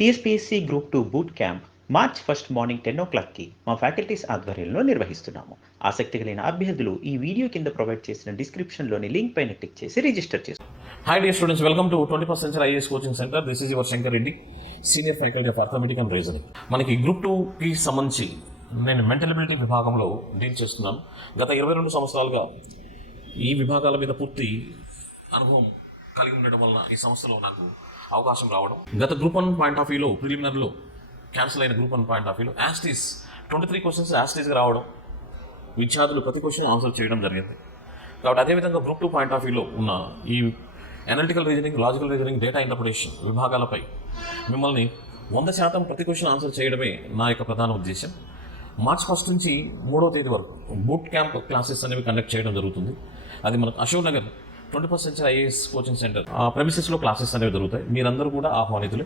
TSPSC group 2 boot camp March 1 morning 10 o'clockకి మా faculties ఆధ్వర్యంలో నిర్వహిస్తున్నాము. ఆసక్తి కలిగిన అభ్యర్థులు ఈ వీడియో కింద ప్రొవైడ్ చేసిన డిస్క్రిప్షన్లోని లింక్ పైన క్లిక్ చేసి రిజిస్టర్ చేసుకోండి. Hi dear students, welcome to 21st Century IAS Coaching Center. This is your Shankar Reddy, Senior Faculty of Arithmetic and Reasoning. మనకి గ్రూప్ 2కి సంబంధించి నేను మెంటల్ ఎబిలిటీ విభాగంలో డీల్ చేస్తున్నాను. గత 22 సంవత్సరాలుగా ఈ విభాగాల మీద పూర్తి అనుభవం కలిగి ఉండడం వలన ఈ సంస్థలో నాకు అవకాశం రావడం. గత గ్రూప్ 1 పాయింట్ ఆఫ్ వ్యూలో ప్రిలిమినరీలో క్యాన్సిల్ అయిన గ్రూప్ 1 పాయింట్ ఆఫ్ వ్యూలో యాస్టీస్ 23 క్వశ్చన్స్ యాస్టీస్గా రావడం, విద్యార్థులు ప్రతి క్వశ్చన్ ఆన్సర్ చేయడం జరిగింది. కాబట్టి అదేవిధంగా గ్రూప్ 2 పాయింట్ ఆఫ్ వ్యూలో ఉన్న ఈ analytical reasoning, logical reasoning, data interpretation విభాగాలపై మిమ్మల్ని 100% ప్రతి క్వశ్చన్ ఆన్సర్ చేయడమే నా యొక్క ప్రధాన ఉద్దేశం. మార్చ్ 1 నుంచి 3వ తేదీ వరకు బూట్ క్యాంప్ క్లాసెస్ అనేవి కండక్ట్ చేయడం జరుగుతుంది. అది మనకు Ashok Nagar 21st Century IAS coaching centre ఆ ప్రెమిసెస్లో క్లాసెస్ అనేవి జరుగుతాయి. మీరందరూ కూడా ఆహ్వానితులే.